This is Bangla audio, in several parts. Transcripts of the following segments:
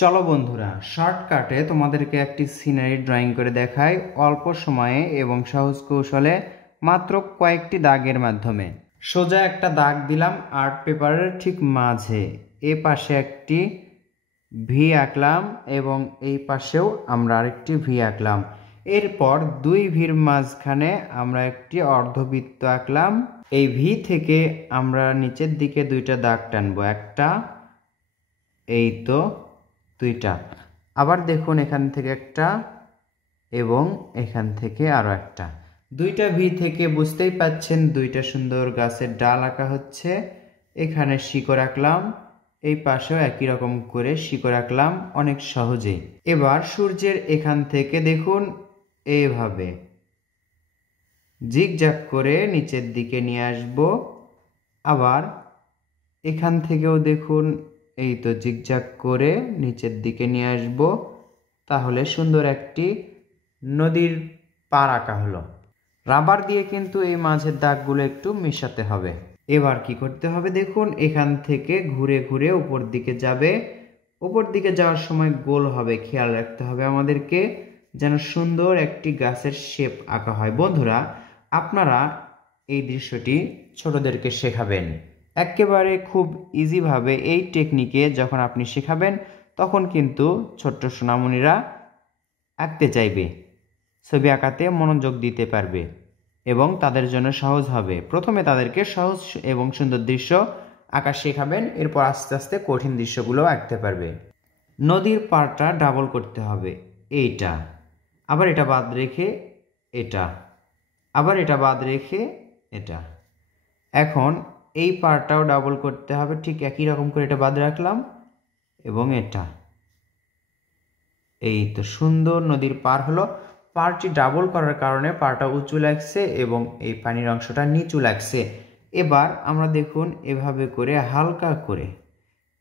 চলো বন্ধুরা, শর্টকাটে তোমাদেরকে একটি সিনারি ড্রয়িং করে দেখাই অল্প সময়ে এবং সহজ কৌশলে, মাত্র কয়েকটি দাগের মাধ্যমে। সোজা একটা দাগ দিলাম আর্ট পেপারের ঠিক মাঝে, এ পাশে একটি ভি আঁকলাম এবং এই পাশেও আমরা আরেকটি ভি আঁকলাম। এরপর দুই ভির মাঝখানে আমরা একটি অর্ধবৃত্ত আঁকলাম। এই ভি থেকে আমরা নিচের দিকে দুইটা দাগ টানবো, একটা, এই তো দুইটা। আবার দেখুন এখান থেকে একটা এবং এখান থেকে আরো একটা। দুইটা ভি থেকে বুঝতেই পাচ্ছেন দুইটা সুন্দর গাছের ডাল আঁকা হচ্ছে। এখানে শিকড় আঁকলাম, এই পাশেও একই রকম করে শিকড় আঁকলাম অনেক সহজেই। এবার সূর্যের এখান থেকে দেখুন এইভাবে জিগজ্যাগ করে নিচের দিকে নিয়ে আসব। আবার এখান থেকেও দেখুন এই তো জিগজ্যাগ করে নিচের দিকে নিয়ে আসব। তাহলে সুন্দর একটি নদীর পার আঁকা হলো। রাবার দিয়ে কিন্তু এই মাঝের দাগগুলো একটু মেশাতে হবে। এবার কি করতে হবে দেখুন, এখান থেকে ঘুরে ঘুরে উপর দিকে যাবে। উপর দিকে যাওয়ার সময় গোল হবে, খেয়াল রাখতে হবে আমাদেরকে যেন সুন্দর একটি গাছের শেপ আঁকা হয়। বন্ধুরা, আপনারা এই দৃশ্যটি ছোটদেরকে শেখাবেন একেবারে খুব ইজিভাবে। এই টেকনিকে যখন আপনি শেখাবেন তখন কিন্তু ছোট্ট সোনামণিরা আঁকতে চাইবে, ছবি আঁকাতে মনোযোগ দিতে পারবে এবং তাদের জন্য সহজ হবে। প্রথমে তাদেরকে সহজ এবং সুন্দর দৃশ্য আঁকা শেখাবেন, এরপর আস্তে আস্তে কঠিন দৃশ্যগুলো আঁকতে পারবে। নদীর পাড়টা ডাবল করতে হবে, এইটা, আবার এটা বাদ রেখে এটা, আবার এটা বাদ রেখে এটা। এখন এই পার্টটাও ডাবল করতে হবে, ঠিক একই রকম করে এটা বাদ রাখলাম এবং এটা। এই তো সুন্দর নদীর পার হলো। পারটি ডাবল করার কারণে পারটা উঁচু লাগছে এবং এই পানির অংশটা নিচু লাগছে। এবার আমরা দেখুন এভাবে করে হালকা করে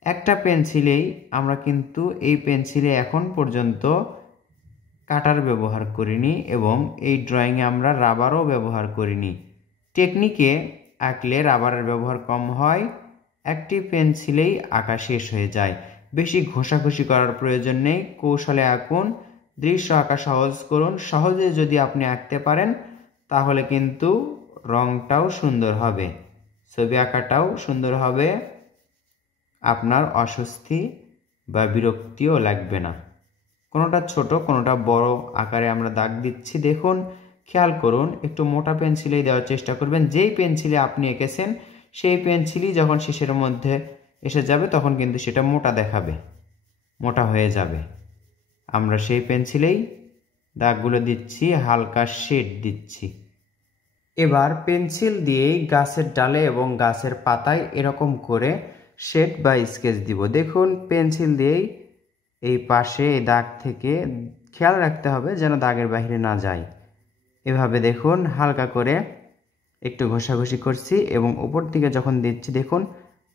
একটা পেন্সিলেই, আমরা কিন্তু এই পেন্সিলে এখন পর্যন্ত কাটার ব্যবহার করিনি এবং এই ড্রয়িংয়ে আমরা রাবারও ব্যবহার করিনি। টেকনিকে আঁকলে রাবারের ব্যবহার কম হয়, একটি পেন্সিলেই আঁকা শেষ হয়ে যায়। বেশি ঘষাঘষি করার প্রয়োজন নেই, কৌশলে আঁকুন, দৃশ্য আঁকা সহজ করুন। সহজে যদি আপনি আঁকতে পারেন তাহলে কিন্তু রংটাও সুন্দর হবে, ছবি আঁকাটাও সুন্দর হবে, আপনার অস্বস্তি বা বিরক্তিও লাগবে না। কোনোটা ছোট কোনোটা বড় আকারে আমরা দাগ দিচ্ছি। দেখুন, খেয়াল করুন, একটু মোটা পেন্সিলেই দেওয়ার চেষ্টা করবেন। যেই পেন্সিলে আপনি এঁকেছেন সেই পেন্সিলই যখন শেষের মধ্যে এসে যাবে তখন কিন্তু সেটা মোটা দেখাবে, মোটা হয়ে যাবে। আমরা সেই পেন্সিলেই দাগগুলো দিচ্ছি, হালকা শেড দিচ্ছি। এবার পেন্সিল দিয়েই গাছের ডালে এবং গাছের পাতায় এরকম করে শেড বা স্কেচ দিব। দেখুন পেন্সিল দিয়েই এই পাশে এই দাগ থেকে খেয়াল রাখতে হবে যেন দাগের বাইরে না যায়। এভাবে দেখুন হালকা করে একটু ঘষাঘষি করছি এবং উপর দিকে যখন দিচ্ছি দেখুন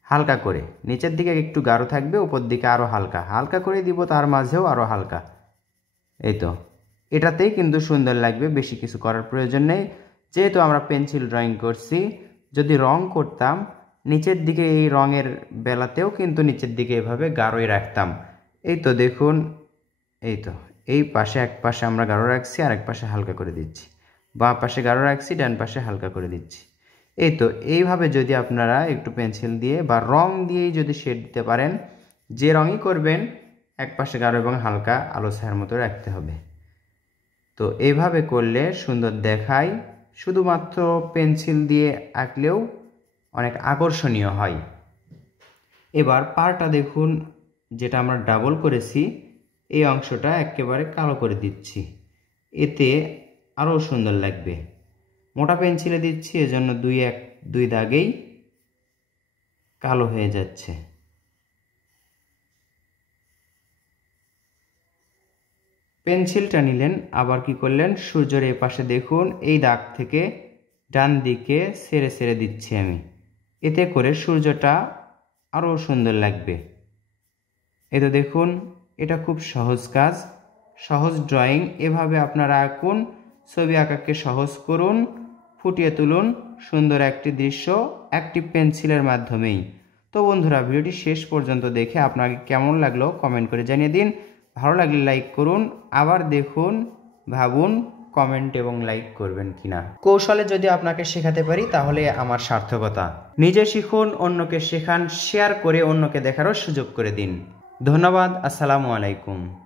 হালকা করে, নিচের দিকে একটু গাঢ় থাকবে, উপর দিকে আরও হালকা হালকা করে দিব, তার মাঝেও আরও হালকা। এই তো, এটাতেই কিন্তু সুন্দর লাগবে, বেশি কিছু করার প্রয়োজন নেই। যেহেতু আমরা পেন্সিল ড্রয়িং করছি, যদি রং করতাম নিচের দিকে এই রঙের বেলাতেও কিন্তু নিচের দিকে এভাবে গাঢ়ই রাখতাম। এই তো দেখুন, এই তো এই পাশে এক পাশে আমরা গাঢ় রাখছি, আর এক পাশে হালকা করে দিচ্ছি, বাঁ পাশে গাঢ় রাখছি, ডান পাশে হালকা করে দিচ্ছি। এই তো এইভাবে যদি আপনারা একটু পেন্সিল দিয়ে বা রং দিয়েই যদি শেড দিতে পারেন, যে রঙই করবেন এক পাশে গাঢ় এবং হালকা আলো ছায়ার মতো রাখতে হবে। তো এইভাবে করলে সুন্দর দেখায়, শুধুমাত্র পেন্সিল দিয়ে আঁকলেও অনেক আকর্ষণীয় হয়। এবার পাড়টা দেখুন, যেটা আমরা ডাবল করেছি এই অংশটা একেবারে কালো করে দিচ্ছি, এতে আরও সুন্দর লাগবে। মোটা পেন্সিলে দিচ্ছি এজন্য দুই দাগেই কালো হয়ে যাচ্ছে। পেন্সিলটা নিলেন, আবার কি করলেন, সূর্যের এই পাশে দেখুন এই দাগ থেকে ডান দিকে ছেড়ে ছেড়ে দিচ্ছি আমি, এতে করে সূর্যটা আরও সুন্দর লাগবে। এই তো দেখুন, এটা খুব সহজ কাজ, সহজ ড্রয়িং। এভাবে আপনারা আঁকুন, ছবি আঁকাকে সহজ করুন, ফুটিয়ে তুলুন সুন্দর একটি দৃশ্য একটি পেন্সিলের মাধ্যমেই। তো বন্ধুরা, ভিডিওটি শেষ পর্যন্ত দেখে আপনাকে কেমন লাগলো কমেন্ট করে জানিয়ে দিন। ভালো লাগলে লাইক করুন, আবার দেখুন, ভাবুন কমেন্ট এবং লাইক করবেন কিনা। কৌশলে যদি আপনাকে শেখাতে পারি তাহলে আমার সার্থকতা। নিজে শিখুন, অন্যকে শেখান, শেয়ার করে অন্যকে দেখারও সুযোগ করে দিন। ধন্যবাদ। আসসালামু আলাইকুম।